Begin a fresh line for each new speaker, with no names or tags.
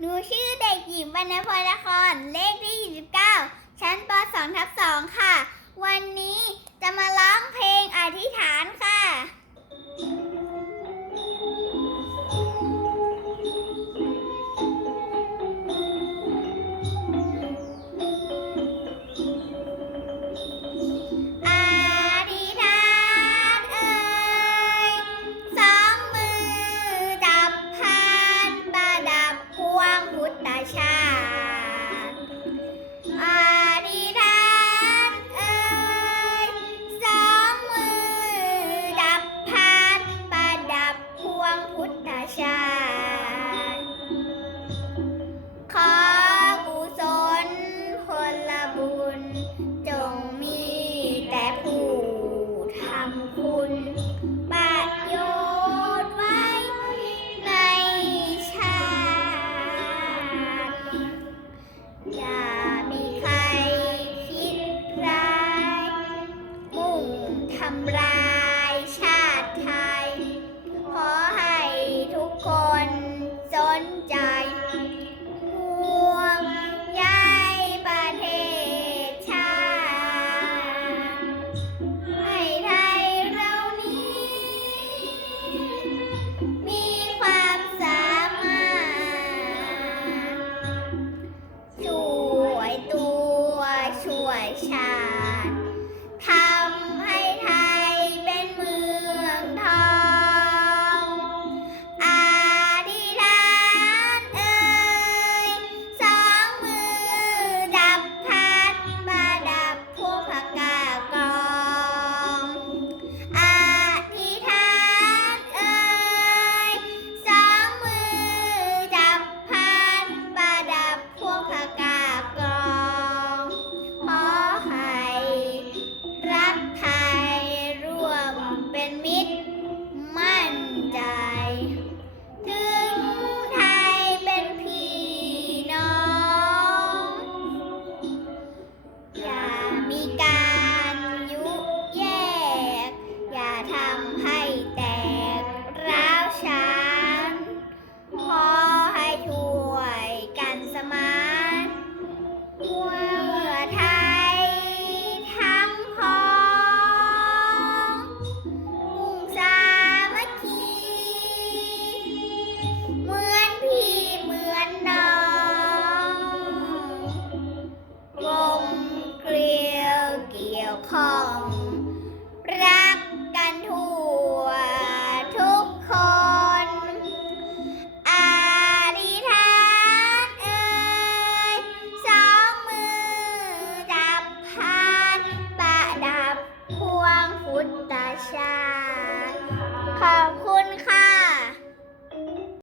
หนูชื่อเด็กหญิงวรรณพลละครเลข ค่ะำให้แตกร้าวฉานขอให้ช่วยกันสมานเมื่อไทยทั้งพ้องมุ่สามัคคีเหมือนพี่เหมือนน้องกลเกลียวเกี่ยวของ 下。